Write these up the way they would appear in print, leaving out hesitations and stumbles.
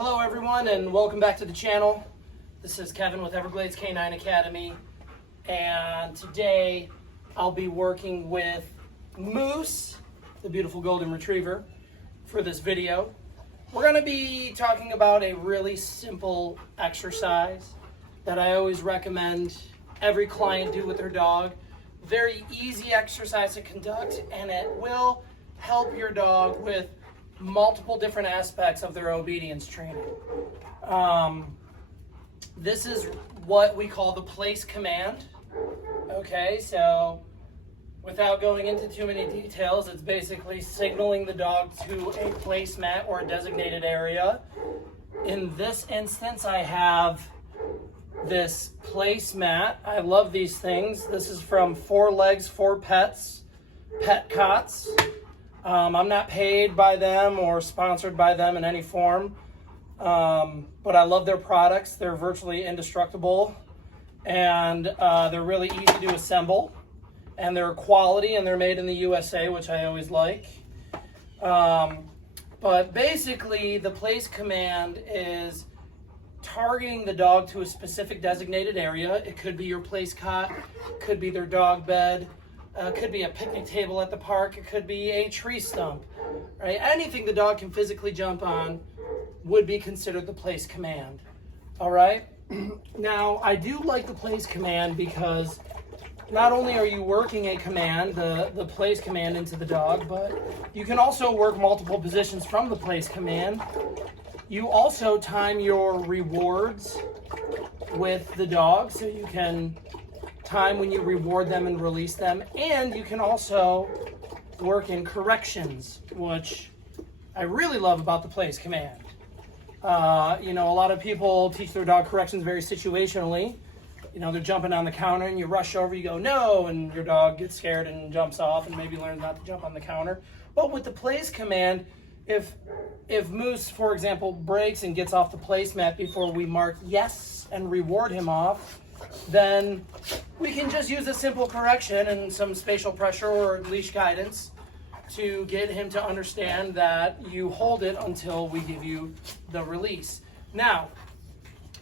Hello everyone and welcome back to the channel. This is Kevin with Everglades Canine Academy, and today I'll be working with Moose, the beautiful golden retriever, for this video. We're going to be talking about a really simple exercise that I always recommend every client do with their dog. Very easy exercise to conduct, and it will help your dog with multiple different aspects of their obedience training. This is what we call the place command. Okay, so without going into too many details, it's basically signaling the dog to a placemat or a designated area. In this instance, I have this placemat. I love these things. This is from 4 Legs, 4 Pets, Pet Cots. I'm not paid by them or sponsored by them in any form, but I love their products. They're virtually indestructible, and they're really easy to assemble, and they're quality, and they're made in the USA, which I always like. But basically, the place command is targeting the dog to a specific designated area. It could be your place cot, could be their dog bed, could be a picnic table at the park, it could be a tree stump, right? Anything the dog can physically jump on would be considered the place command, all right? Now, I do like the place command because not only are you working a command, the place command into the dog, but you can also work multiple positions from the place command. You also time your rewards with the dog, so you can time when you reward them and release them, and you can also work in corrections, which I really love about the place command. You know, a lot of people teach their dog corrections very situationally. You know, they're jumping on the counter and you rush over, you go, no, and your dog gets scared and jumps off and maybe learns not to jump on the counter. But with the place command, if Moose, for example, breaks and gets off the placemat before we mark yes and reward him off, then we can just use a simple correction and some spatial pressure or leash guidance to get him to understand that you hold it until we give you the release. Now,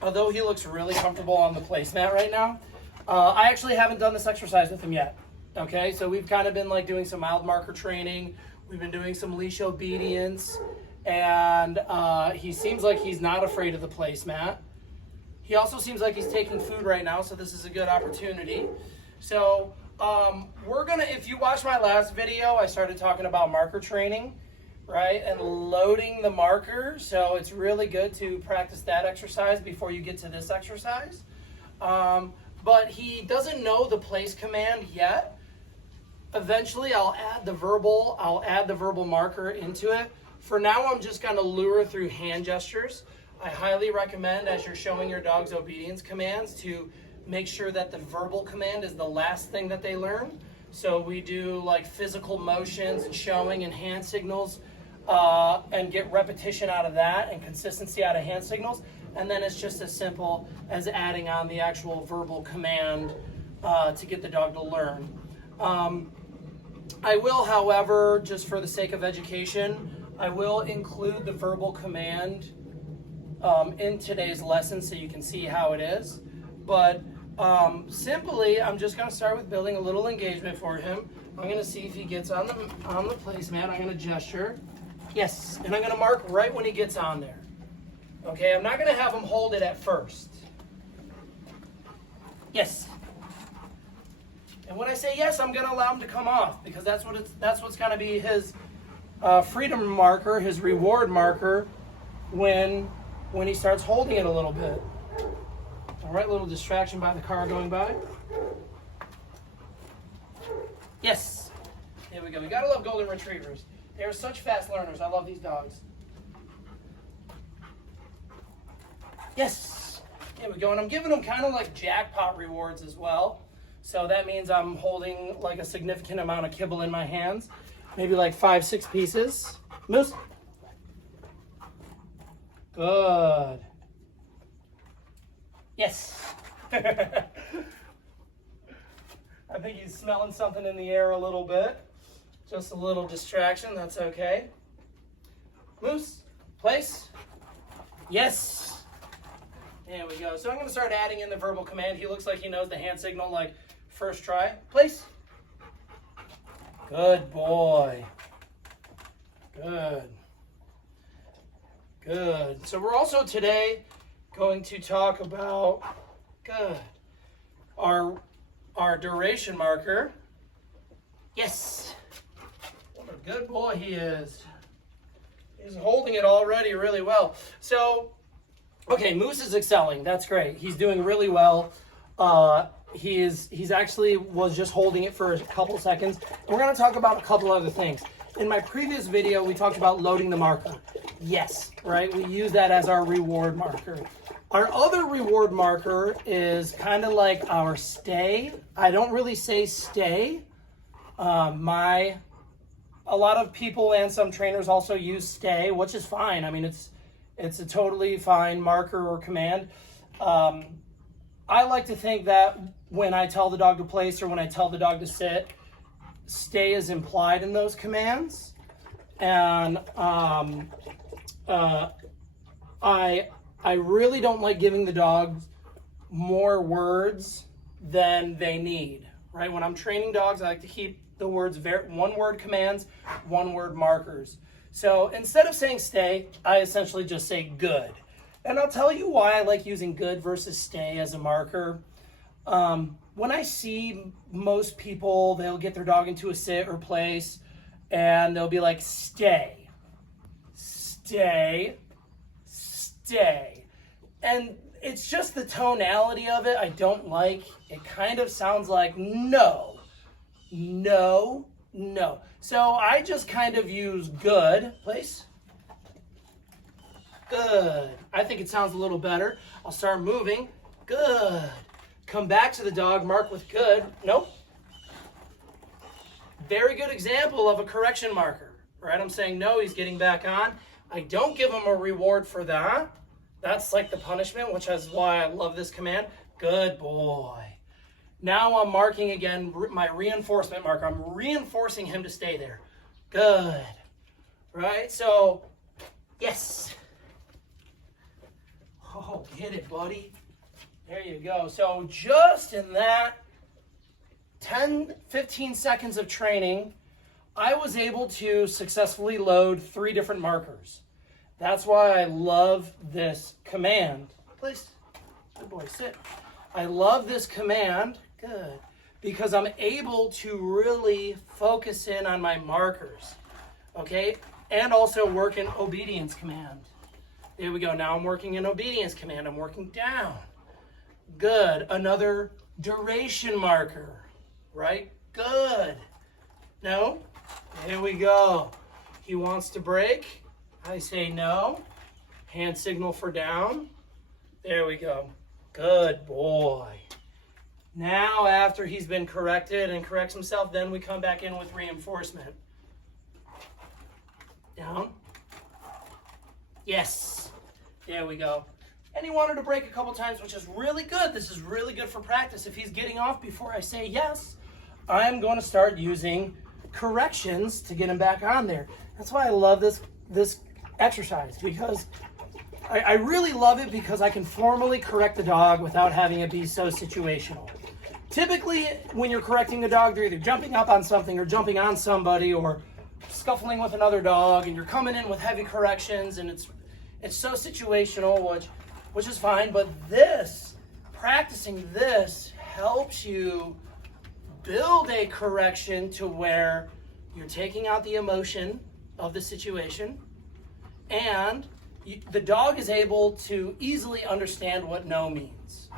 although he looks really comfortable on the placemat right now, I actually haven't done this exercise with him yet. Okay, so we've kind of been like doing some mild marker training. We've been doing some leash obedience, and he seems like he's not afraid of the placemat. He also seems like he's taking food right now, so this is a good opportunity. So we're gonna, if you watched my last video, I started talking about marker training, right? And loading the marker. So it's really good to practice that exercise before you get to this exercise. But he doesn't know the place command yet. Eventually I'll add the verbal marker into it. For now, I'm just gonna lure through hand gestures. I highly recommend, as you're showing your dog's obedience commands, to make sure that the verbal command is the last thing that they learn. So we do like physical motions and showing and hand signals, and get repetition out of that and consistency out of hand signals. And then it's just as simple as adding on the actual verbal command to get the dog to learn. I will, however, just for the sake of education, I will include the verbal command in today's lesson so you can see how it is. But simply, I'm just going to start with building a little engagement for him. I'm going to see if he gets on the placemat. I'm going to gesture. Yes, and I'm going to mark right when he gets on there. Okay, I'm not going to have him hold it at first. Yes. And when I say yes, I'm going to allow him to come off, because that's what's going to be his freedom marker, his reward marker when he starts holding it a little bit. All right, little distraction by the car going by. Yes. There we go. We gotta love golden retrievers. They're such fast learners. I love these dogs. Yes. There we go. And I'm giving them kind of like jackpot rewards as well. So that means I'm holding like a significant amount of kibble in my hands. Maybe like 5-6 pieces. Moose. Good. Yes. I think he's smelling something in the air a little bit. Just a little distraction, that's okay. Moose, place. Yes. There we go. So I'm going to start adding in the verbal command. He looks like he knows the hand signal, like first try. Place. Good boy. Good. Good. So we're also today going to talk about, good, our duration marker. Yes. What a good boy he is. He's holding it already really well. So, okay, Moose is excelling. That's great. He's doing really well. He's actually was just holding it for a couple seconds. We're going to talk about a couple other things. In my previous video, we talked about loading the marker. Yes, right? We use that as our reward marker. Our other reward marker is kind of like our stay. I don't really say stay. A lot of people and some trainers also use stay, which is fine. I mean, it's a totally fine marker or command. I like to think that when I tell the dog to place or when I tell the dog to sit, stay is implied in those commands. And I really don't like giving the dogs more words than they need, right? When I'm training dogs, I like to keep the words one-word commands, one-word markers. So instead of saying stay, I essentially just say good. And I'll tell you why I like using good versus stay as a marker. When I see most people, they'll get their dog into a sit or place, and they'll be like, stay, stay, stay. And it's just the tonality of it I don't like. It kind of sounds like no, no, no. So I just kind of use good. Place. Good. I think it sounds a little better. I'll start moving. Good. Come back to the dog, mark with good. Nope. Very good example of a correction marker, right? I'm saying no, he's getting back on. I don't give him a reward for that. That's like the punishment, which is why I love this command. Good boy. Now I'm marking again my reinforcement marker. I'm reinforcing him to stay there. Good. Right? So, yes. Oh, get it, buddy. There you go. So just in that 10, 15 seconds of training, I was able to successfully load 3 different markers. That's why I love this command. Please. Good boy, sit. I love this command. Good. Because I'm able to really focus in on my markers. Okay? And also work in obedience command. There we go. Now I'm working in obedience command. I'm working down. Good. Another duration marker. Right? Good. No? There we go. He wants to break. I say no. Hand signal for down. There we go. Good boy. Now after he's been corrected and corrects himself, then we come back in with reinforcement. Down. Yes. There we go. And he wanted to break a couple times, which is really good. This is really good for practice. If he's getting off before I say yes, I'm going to start using corrections to get him back on there. That's why I love this exercise, because I really love it because I can formally correct the dog without having it be so situational. Typically, when you're correcting the dog, they're either jumping up on something or jumping on somebody or scuffling with another dog, and you're coming in with heavy corrections, and it's so situational, which is fine. But practicing this helps you build a correction to where you're taking out the emotion of the situation, and the dog is able to easily understand what no means.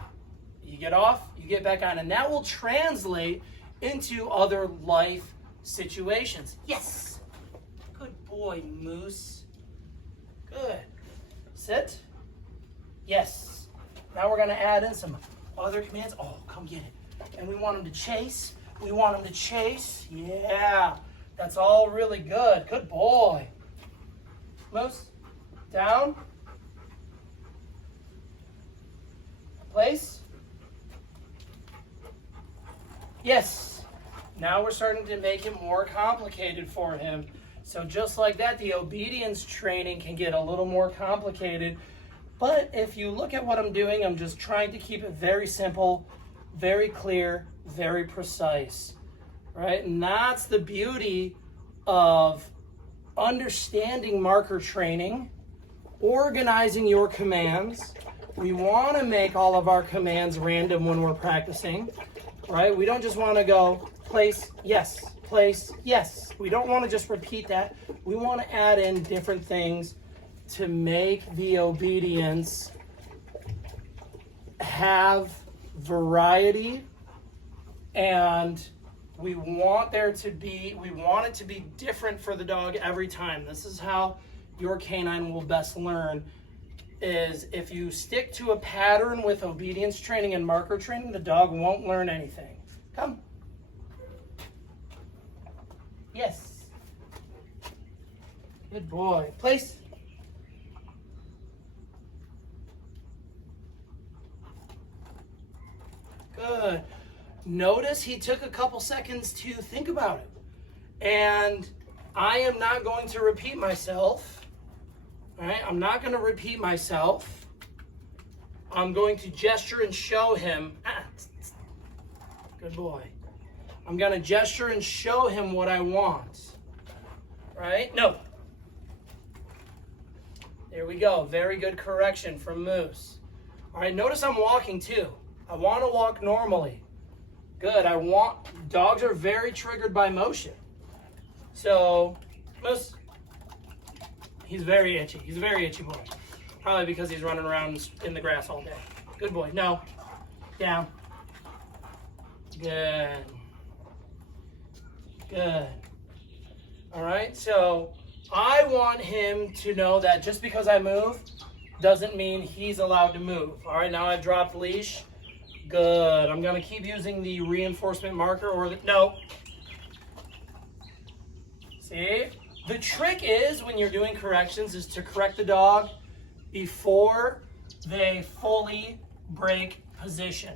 You get off, you get back on, and that will translate into other life situations. Yes. Good boy, Moose. Good. Sit. Yes. Now we're going to add in some other commands. Oh, come get it. And we want him to chase. We want him to chase. Yeah. That's all really good. Good boy. Moose. Down. Place. Yes. Now we're starting to make it more complicated for him. So just like that, the obedience training can get a little more complicated But if you look at what I'm doing, I'm just trying to keep it very simple, very clear, very precise, right? And that's the beauty of understanding marker training, organizing your commands. We want to make all of our commands random when we're practicing, right? We don't just want to go place, yes, place, yes. We don't want to just repeat that. We want to add in different things to make the obedience have variety, and we want it to be different for the dog every time. This is how your canine will best learn, is if you stick to a pattern with obedience training and marker training, the dog won't learn anything. Come. Yes. Good boy. Place. Good. Notice he took a couple seconds to think about it. And I am not going to repeat myself. All right, I'm not going to repeat myself. I'm going to gesture and show him. Good boy. I'm going to gesture and show him what I want. Right? No. There we go. Very good correction from Moose. All right, notice I'm walking too. I want to walk normally. Good. Dogs are very triggered by motion. So, Moose, he's very itchy. He's a very itchy boy. Probably because he's running around in the grass all day. Good boy. No. Down. Good. Good. All right, so I want him to know that just because I move doesn't mean he's allowed to move. All right, now I've dropped leash. Good. I'm going to keep using the reinforcement marker or the, no. See? The trick is when you're doing corrections is to correct the dog before they fully break position.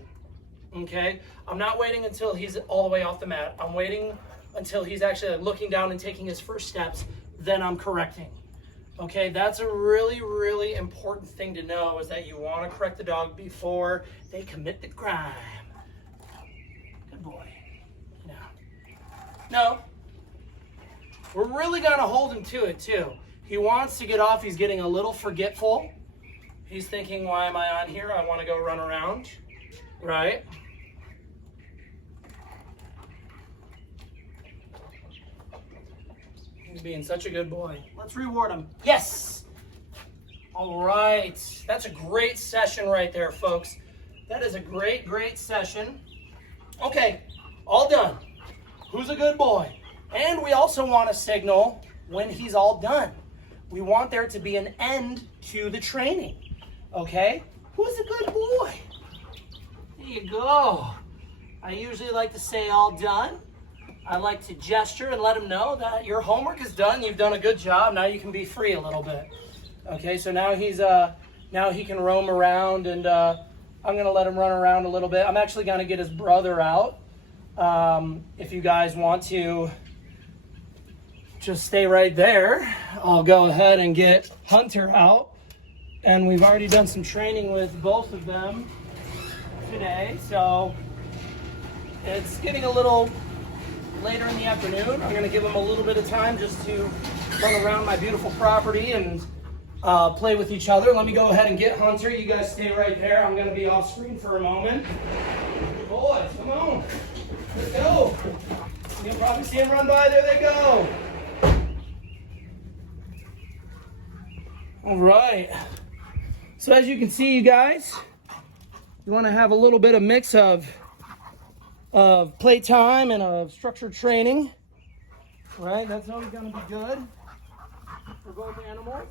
Okay? I'm not waiting until he's all the way off the mat. I'm waiting until he's actually looking down and taking his first steps. Then I'm correcting. Okay? That's a really, really important thing to know, is that you want to correct the dog before they commit the crime. Good boy. No. No. We're really going to hold him to it, too. He wants to get off. He's getting a little forgetful. He's thinking, why am I on here? I want to go run around. Right? He's being such a good boy. Let's reward him. Yes! All right. That's a great session right there, folks. That is a great, great session. Okay, all done. Who's a good boy? And we also want to signal when he's all done. We want there to be an end to the training. Okay? Who's a good boy? There you go. I usually like to say all done. I like to gesture and let him know that your homework is done. You've done a good job. Now you can be free a little bit. Okay, so now he can roam around, and I'm going to let him run around a little bit. I'm actually going to get his brother out. If you guys want to just stay right there, I'll go ahead and get Hunter out. And we've already done some training with both of them today, so it's getting a little later in the afternoon. I'm going to give them a little bit of time just to run around my beautiful property and play with each other. Let me go ahead and get Hunter. You guys stay right there. I'm going to be off screen for a moment. Boys, come on. Let's go. You'll probably see him run by. There they go. All right. So as you can see, you guys, you want to have a little bit of mix of playtime and of structured training, right? That's always going to be good for both animals.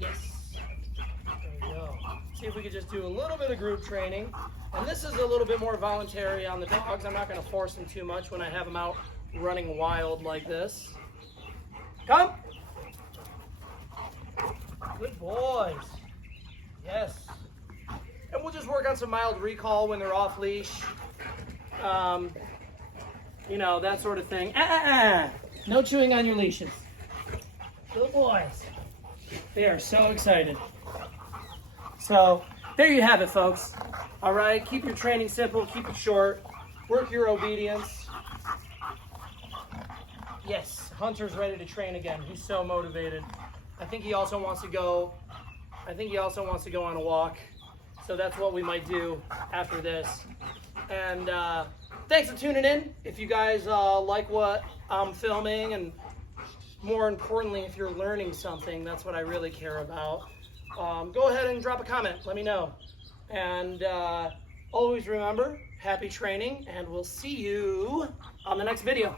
Yes. There we go. See if we could just do a little bit of group training. And this is a little bit more voluntary on the dogs. I'm not going to force them too much when I have them out running wild like this. Come. Good boys. Yes. And we'll just work on some mild recall when they're off leash. You know, that sort of thing. No chewing on your leashes. Good boys. They are so excited. So there you have it, folks. All right, keep your training simple, keep it short, work your obedience. Yes, Hunter's ready to train again. He's so motivated. I think he also wants to go on a walk. So that's what we might do after this. And thanks for tuning in. If you guys like what I'm filming, and more importantly, if you're learning something, that's what I really care about. Go ahead and drop a comment. Let me know. And always remember, happy training, and we'll see you on the next video.